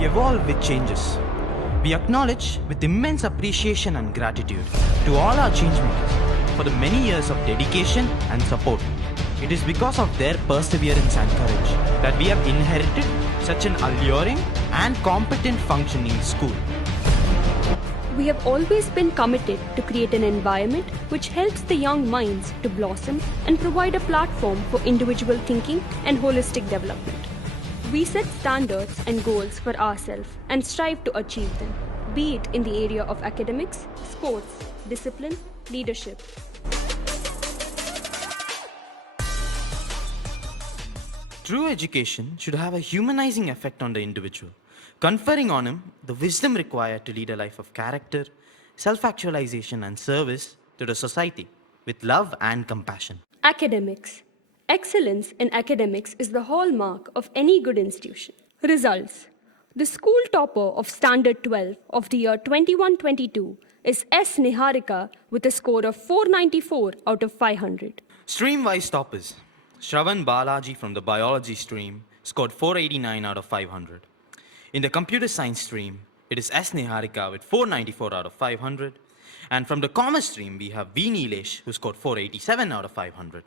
We evolve with changes. We acknowledge with immense appreciation and gratitude to all our changemakers for the many years of dedication and support. It is because of their perseverance and courage that we have inherited such an alluring and competent functioning school. We have always been committed to create an environment which helps the young minds to blossom and provide a platform for individual thinking and holistic development. We set standards and goals for ourselves and strive to achieve them, be it in the area of academics, sports, discipline, leadership. True education should have a humanizing effect on the individual, conferring on him the wisdom required to lead a life of character, self-actualization and service to the society with love and compassion. Academics. Excellence in academics is the hallmark of any good institution. Results. The school topper of Standard 12 of the year 21-22 is S. Niharika with a score of 494 out of 500. Stream-wise toppers. Shravan Balaji from the biology stream scored 489 out of 500. In the computer science stream, it is S. Niharika with 494 out of 500. And from the commerce stream, we have V. Nilesh who scored 487 out of 500.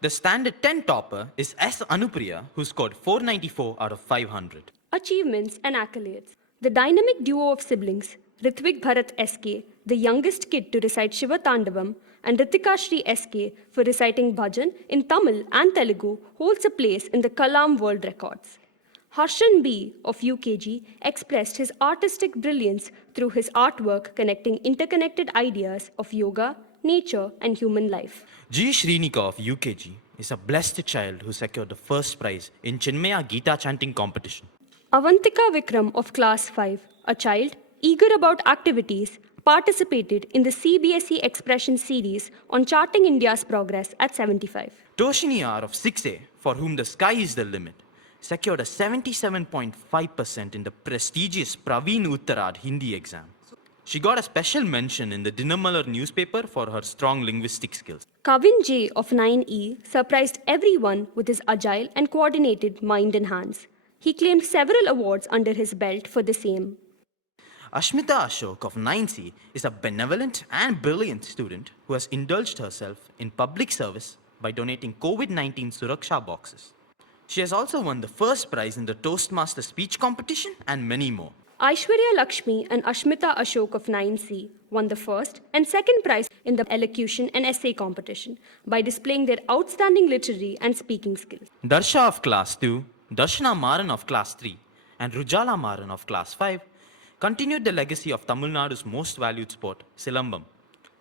The standard 10 topper is S. Anupriya who scored 494 out of 500. Achievements and accolades. The dynamic duo of siblings, Ritvik Bharat SK, the youngest kid to recite Shiva Tandavam, and Ritika Shri SK for reciting bhajan in Tamil and Telugu, holds a place in the Kalam World Records. Harshan B. of UKG expressed his artistic brilliance through his artwork connecting interconnected ideas of yoga, nature, and human life. G. Shrinika of UKG is a blessed child who secured the first prize in Chinmaya Gita chanting competition. Avantika Vikram of Class 5, a child eager about activities, participated in the CBSE Expression series on charting India's progress at 75. Toshini R of 6A, for whom the sky is the limit, secured a 77.5% in the prestigious Praveen Uttarad Hindi exam. She got a special mention in the Dinamalar newspaper for her strong linguistic skills. Kavin J of 9E surprised everyone with his agile and coordinated mind and hands. He claimed several awards under his belt for the same. Ashmita Ashok of 9C is a benevolent and brilliant student who has indulged herself in public service by donating COVID-19 Suraksha boxes. She has also won the first prize in the Toastmaster speech competition and many more. Aishwarya Lakshmi and Ashmita Ashok of 9C won the first and second prize in the elocution and essay competition by displaying their outstanding literary and speaking skills. Darsha of Class 2, Darshana Maran of Class 3, and Rujala Maran of Class 5 continued the legacy of Tamil Nadu's most valued sport, Silambam.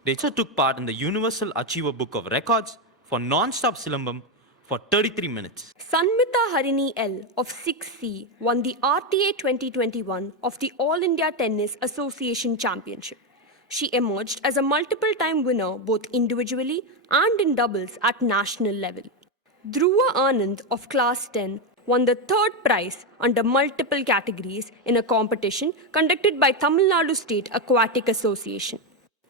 They also took part in the Universal Achiever Book of Records for non-stop Silambam for 33 minutes. Sanmita Harini L of 6C won the RTA 2021 of the All India Tennis Association Championship. She emerged as a multiple-time winner both individually and in doubles at national level. Dhruva Anand of Class 10 won the third prize under multiple categories in a competition conducted by Tamil Nadu State Aquatic Association.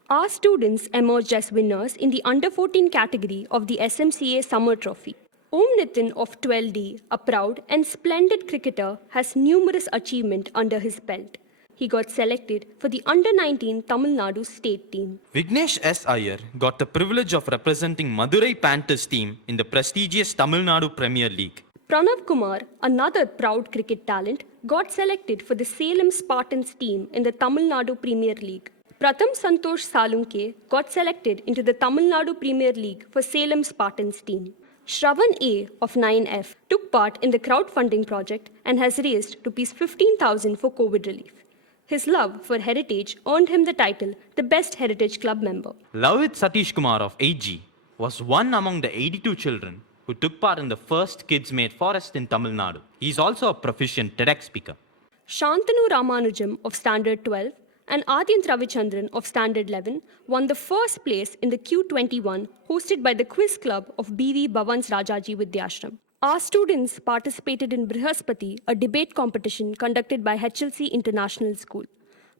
Our students emerged as winners in the Under-14 category of the SMCA Summer Trophy. Om Nitin of 12D, a proud and splendid cricketer, has numerous achievements under his belt. He got selected for the Under-19 Tamil Nadu state team. Vignesh S. Iyer got the privilege of representing Madurai Panthers team in the prestigious Tamil Nadu Premier League. Pranav Kumar, another proud cricket talent, got selected for the Salem Spartans team in the Tamil Nadu Premier League. Pratham Santosh Salunke got selected into the Tamil Nadu Premier League for Salem Spartans team. Shravan A of 9F took part in the crowdfunding project and has raised Rs 15,000 for COVID relief. His love for heritage earned him the title the Best Heritage Club member. Lavit Satish Kumar of 8G was one among the 82 children who took part in the first Kids Made Forest in Tamil Nadu. He is also a proficient TEDx speaker. Shantanu Ramanujam of Standard 12 and Adyant Ravichandran of Standard 11 won the first place in the Q21 hosted by the Quiz Club of BV Bhavan's Rajaji Vidyashram. Our students participated in Brihaspati, a debate competition conducted by HLC International School.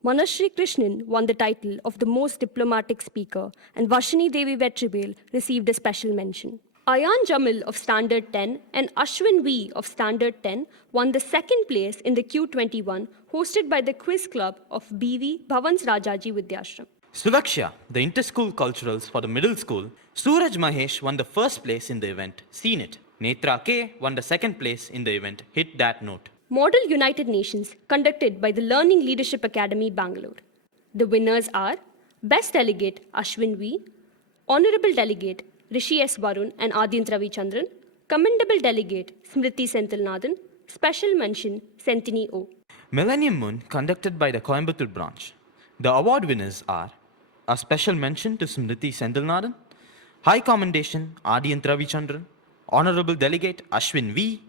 Manashri Krishnan won the title of the most diplomatic speaker and Vashini Devi Vetrivel received a special mention. Ayan Jamil of Standard 10 and Ashwin V of Standard 10 won the second place in the Q21 hosted by the Quiz Club of BV Bhavans Rajaji Vidyashram. Sulaksha, the inter-school culturals for the middle school, Suraj Mahesh won the first place in the event, Seen It. Netra K won the second place in the event, Hit That Note. Model United Nations conducted by the Learning Leadership Academy, Bangalore. The winners are Best Delegate Ashwin V, Honorable Delegate Rishi S. Varun and Adyant Ravichandran, Commendable Delegate Smriti Senthilnathan, Special Mention Sentini O. Millennium Moon conducted by the Coimbatore branch. The award winners are a special mention to Smriti Senthilnathan, High Commendation Adyant Ravichandran, Honorable Delegate Ashwin V,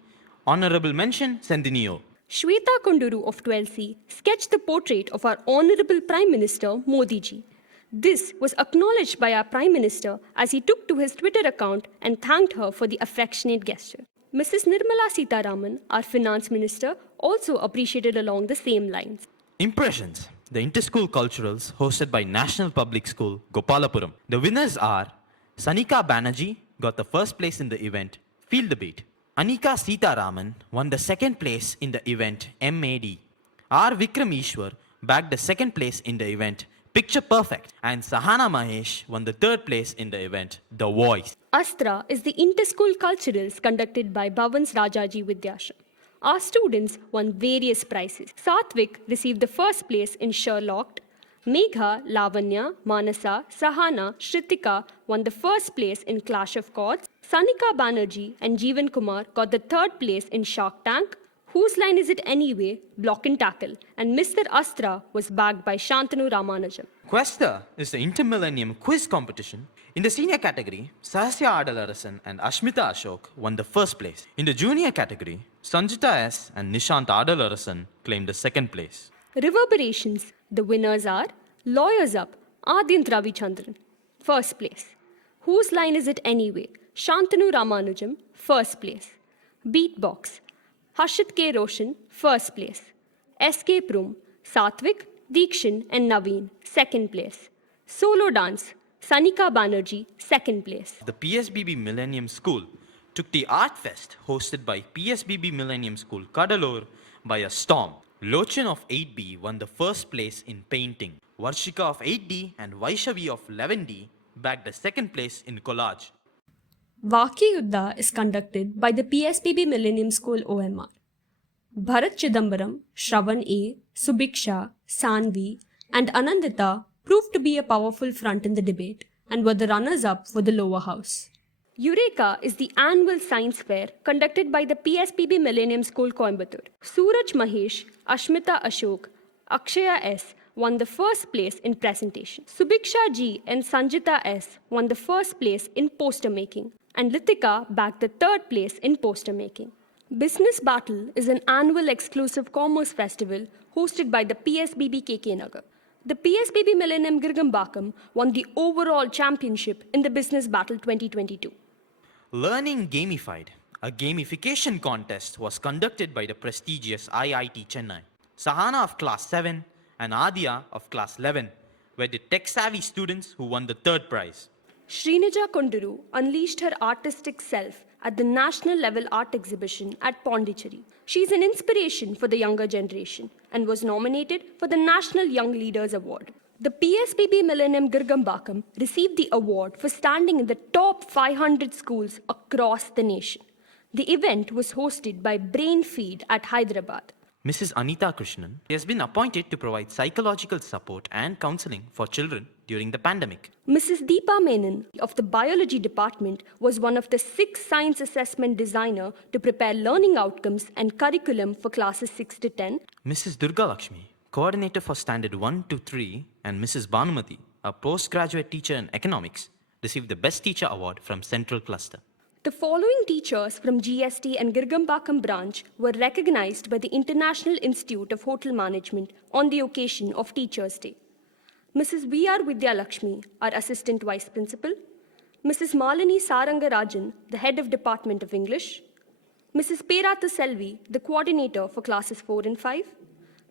Honorable Mention Sendini O. Shweta Kunduru of 12C sketched the portrait of our Honorable Prime Minister Modi ji. This was acknowledged by our Prime Minister as he took to his Twitter account and thanked her for the affectionate gesture. Mrs. Nirmala Sitharaman, our Finance Minister, also appreciated along the same lines. Impressions, the inter-school culturals hosted by National Public School, Gopalapuram. The winners are Sanika Banerjee got the first place in the event, Feel the Beat. Anika Sitaraman won the second place in the event, MAD. R. Vikram Ishwar bagged the second place in the event, Picture Perfect. And Sahana Mahesh won the third place in the event, The Voice. Astra is the inter-school culturals conducted by Bhavans Rajaji Vidyashram. Our students won various prizes. Satvik received the first place in Sherlocked. Megha, Lavanya, Manasa, Sahana, Shritika won the first place in Clash of Chords. Sanika Banerjee and Jeevan Kumar got the third place in Shark Tank. Whose Line Is It Anyway? Block and Tackle. And Mr. Astra was bagged by Shantanu Ramanujam. Questa is the Intermillennium Quiz Competition. In the senior category, Sahasya Adalarasan and Ashmita Ashok won the first place. In the junior category, Sanjita S. and Nishant Adalarasan claimed the second place. Reverberations. The winners are Lawyers Up, Adyant Ravichandran, first place. Whose Line Is It Anyway? Shantanu Ramanujam, first place. Beatbox. Harshit K. Roshan, first place. Escape Room. Satvik, Deekshin and Naveen, second place. Solo Dance. Sanika Banerjee, second place. The PSBB Millennium School took the Art Fest hosted by PSBB Millennium School, Kadalur, by a storm. Lochan of 8B won the first place in painting. Varshika of 8D and Vaishavi of 11D bagged the second place in collage. Vaki Yuddha is conducted by the PSPB Millennium School OMR. Bharat Chidambaram, Shravan A, Subiksha, Sanvi, and Anandita proved to be a powerful front in the debate and were the runners-up for the lower house. Eureka is the annual science fair conducted by the PSPB Millennium School Coimbatore. Suraj Mahesh, Ashmita Ashok, Akshaya S. won the first place in presentation. Subiksha G and Sanjita S. won the first place in poster making, and Litika bagged the third place in poster making. Business Battle is an annual exclusive commerce festival hosted by the PSBB KK Nagar. The PSBB Millennium Girgambakam won the overall championship in the Business Battle 2022. Learning Gamified, a gamification contest, was conducted by the prestigious IIT Chennai. Sahana of Class 7 and Adya of Class 11 were the tech-savvy students who won the third prize. Srinija Kunduru unleashed her artistic self at the national level art exhibition at Pondicherry. She is an inspiration for the younger generation and was nominated for the National Young Leaders Award. The PSBB Millennium Girgambakam received the award for standing in the top 500 schools across the nation. The event was hosted by Brainfeed at Hyderabad. Mrs. Anita Krishnan has been appointed to provide psychological support and counseling for children during the pandemic. Mrs. Deepa Menon of the Biology Department was one of the 6 science assessment designer to prepare learning outcomes and curriculum for classes 6 to 10. Mrs. Durga Lakshmi, coordinator for Standard 1 to 3, and Mrs. Bhanumati, a postgraduate teacher in economics, received the Best Teacher Award from Central Cluster. The following teachers from GST and Girgambakam branch were recognized by the International Institute of Hotel Management on the occasion of Teachers' Day. Mrs. V.R. Vidya Lakshmi, our Assistant Vice Principal. Mrs. Malini Sarangarajan, the Head of Department of English. Mrs. Peratha Selvi, the Coordinator for Classes 4 and 5.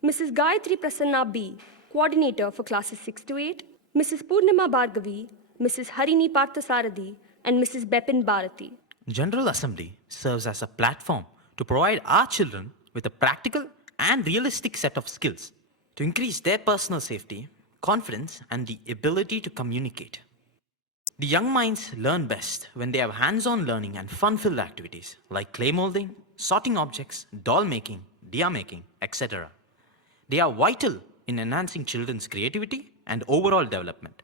Mrs. Gayatri Prasanna B., Coordinator for Classes 6 to 8. Mrs. Purnima Bhargavi, Mrs. Harini Parthasarathi, and Mrs. Bepin Bharati. General Assembly serves as a platform to provide our children with a practical and realistic set of skills to increase their personal safety, confidence, and the ability to communicate. The young minds learn best when they have hands-on learning and fun-filled activities like clay molding, sorting objects, doll making, dia making, etc. They are vital in enhancing children's creativity and overall development.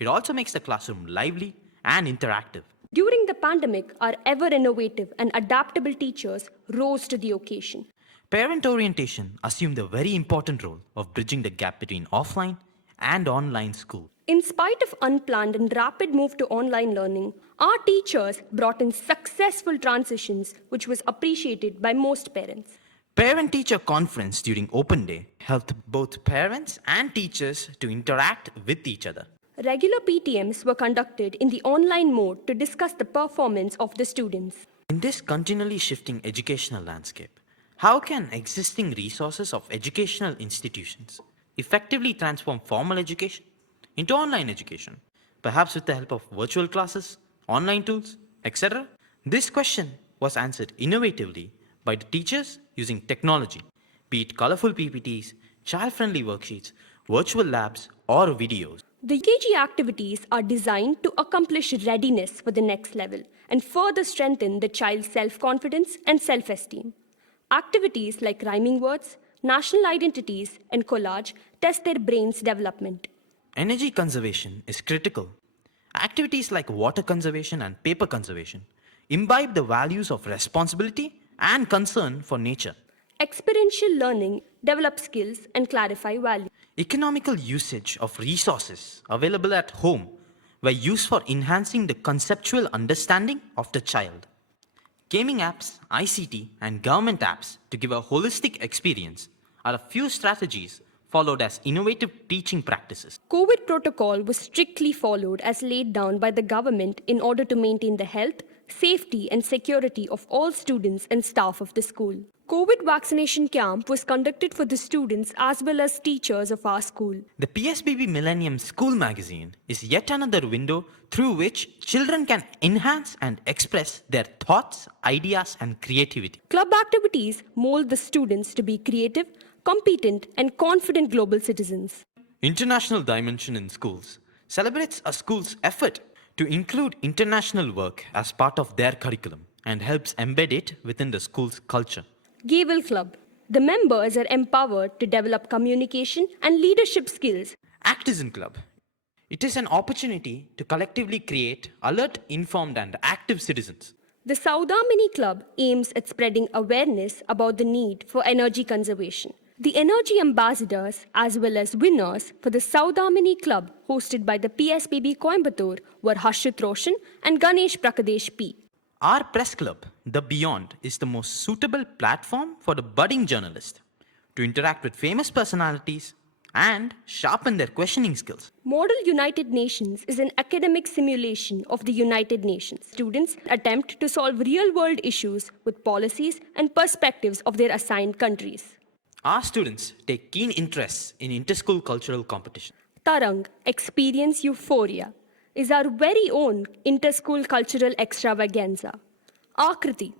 It also makes the classroom lively and interactive. During the pandemic, our ever innovative and adaptable teachers rose to the occasion. Parent orientation assumed a very important role of bridging the gap between offline and online school. In spite of unplanned and rapid move to online learning, our teachers brought in successful transitions which was appreciated by most parents. Parent-teacher conference during Open Day helped both parents and teachers to interact with each other. Regular PTMs were conducted in the online mode to discuss the performance of the students. In this continually shifting educational landscape, how can existing resources of educational institutions effectively transform formal education into online education, perhaps with the help of virtual classes, online tools, etc.? This question was answered innovatively by the teachers using technology, be it colorful PPTs, child-friendly worksheets, virtual labs, or videos. The UKG activities are designed to accomplish readiness for the next level and further strengthen the child's self-confidence and self-esteem. Activities like rhyming words, national identities, and collage test their brain's development. Energy conservation is critical. Activities like water conservation and paper conservation imbibe the values of responsibility and concern for nature. Experiential learning develops skills and clarify values. Economical usage of resources available at home were used for enhancing the conceptual understanding of the child. Gaming apps, ICT, and government apps to give a holistic experience are a few strategies followed as innovative teaching practices. COVID protocol was strictly followed as laid down by the government in order to maintain the health, safety, and security of all students and staff of the school. COVID vaccination camp was conducted for the students as well as teachers of our school. The PSBB Millennium School Magazine is yet another window through which children can enhance and express their thoughts, ideas, and creativity. Club activities mold the students to be creative, competent, and confident global citizens. International Dimension in Schools celebrates a school's effort to include international work as part of their curriculum and helps embed it within the school's culture. Gavel Club. The members are empowered to develop communication and leadership skills. Actizen Club. It is an opportunity to collectively create alert, informed, and active citizens. The Saudamini Club aims at spreading awareness about the need for energy conservation. The energy ambassadors as well as winners for the Saudamini Club hosted by the PSBB Coimbatore were Harshit Roshan and Ganesh Prakadesh P. Our press club, The Beyond, is the most suitable platform for the budding journalist to interact with famous personalities and sharpen their questioning skills. Model United Nations is an academic simulation of the United Nations. Students attempt to solve real-world issues with policies and perspectives of their assigned countries. Our students take keen interest in inter-school cultural competition. Tarang, Experience Euphoria, is our very own inter-school cultural extravaganza. Akriti,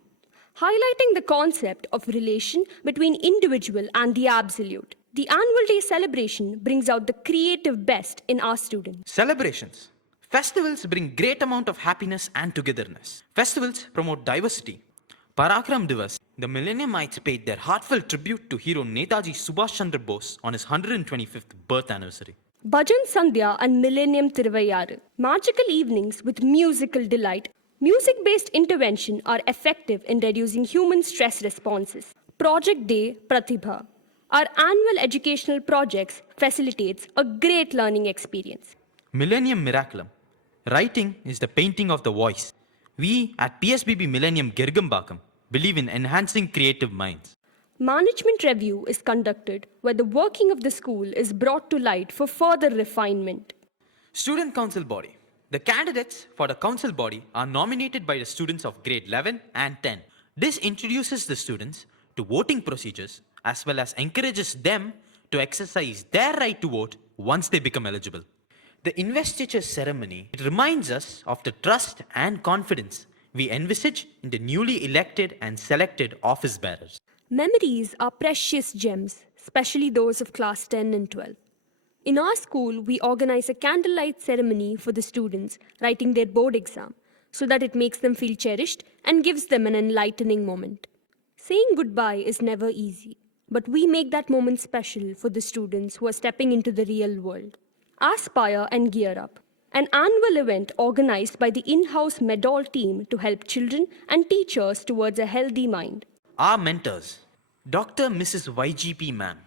highlighting the concept of relation between individual and the absolute. The annual day celebration brings out the creative best in our students. Celebrations. Festivals bring great amount of happiness and togetherness. Festivals promote diversity. Parakram Divas, the Millenniumites paid their heartfelt tribute to hero Netaji Subhash Chandra Bose on his 125th birth anniversary. Bhajan Sandhya and Millennium Tiruvayyaru, magical evenings with musical delight. Music-based intervention are effective in reducing human stress responses. Project Day Pratibha. Our annual educational projects facilitates a great learning experience. Millennium Miraculum. Writing is the painting of the voice. We at PSBB Millennium Girgambakam believe in enhancing creative minds. Management review is conducted where the working of the school is brought to light for further refinement. Student Council Body. The candidates for the council body are nominated by the students of grade 11 and 10. This introduces the students to voting procedures as well as encourages them to exercise their right to vote once they become eligible. The investiture ceremony, it reminds us of the trust and confidence we envisage in the newly elected and selected office bearers. Memories are precious gems, especially those of class 10 and 12. In our school, we organize a candlelight ceremony for the students writing their board exam so that it makes them feel cherished and gives them an enlightening moment. Saying goodbye is never easy, but we make that moment special for the students who are stepping into the real world. Aspire and Gear Up, an annual event organized by the in-house Medall team to help children and teachers towards a healthy mind. Our mentors, Dr. Mrs. YGP Ma'am,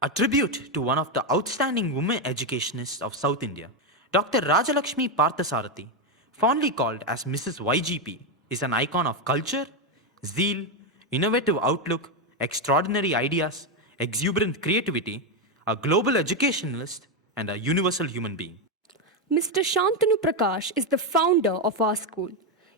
a tribute to one of the outstanding women educationists of South India. Dr. Rajalakshmi Parthasarathi, fondly called as Mrs. YGP, is an icon of culture, zeal, innovative outlook, extraordinary ideas, exuberant creativity, a global educationalist, and a universal human being. Mr. Shantanu Prakash is the founder of our school.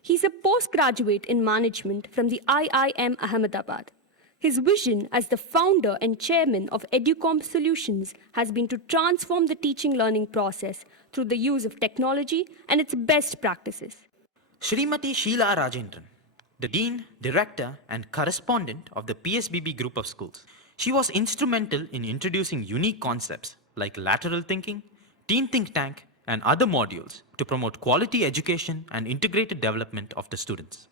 He's a postgraduate in management from the IIM Ahmedabad. His vision as the founder and chairman of Educom Solutions has been to transform the teaching learning process through the use of technology and its best practices. Shrimati Sheila Rajendran, the Dean, Director, and Correspondent of the PSBB Group of Schools. She was instrumental in introducing unique concepts like lateral thinking, teen think tank, and other modules to promote quality education and integrated development of the students.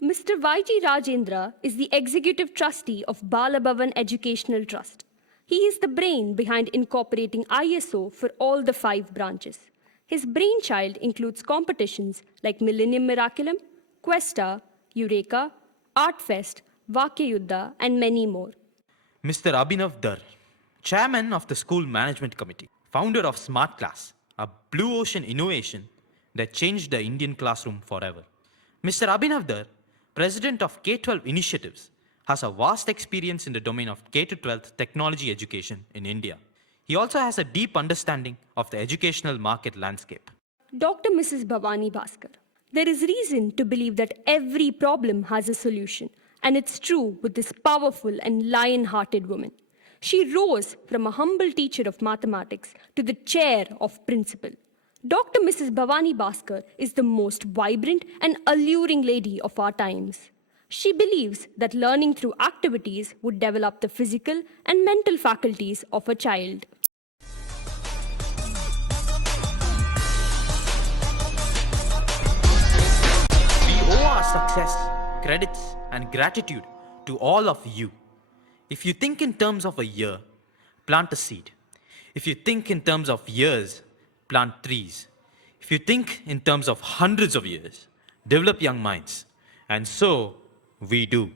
Mr. YG Rajendra is the executive trustee of Balabhavan Educational Trust. He is the brain behind incorporating ISO for all the 5 branches. His brainchild includes competitions like Millennium Miraculum, Questa, Eureka, Artfest, Vakya Yuddha, and many more. Mr. Abhinav Dar, Chairman of the School Management Committee, founder of Smart Class, a blue ocean innovation that changed the Indian classroom forever. Mr. Abhinav Dar, President of K-12 Initiatives, has a vast experience in the domain of K-12 technology education in India. He also has a deep understanding of the educational market landscape. Dr. Mrs. Bhavani Bhaskar. There is reason to believe that every problem has a solution, and it's true with this powerful and lion-hearted woman. She rose from a humble teacher of mathematics to the chair of principal. Dr. Mrs. Bhavani Bhaskar is the most vibrant and alluring lady of our times. She believes that learning through activities would develop the physical and mental faculties of a child. We owe our success, credits, and gratitude to all of you. If you think in terms of a year, plant a seed. If you think in terms of years, plant trees. If you think in terms of hundreds of years, develop young minds. And so, we do.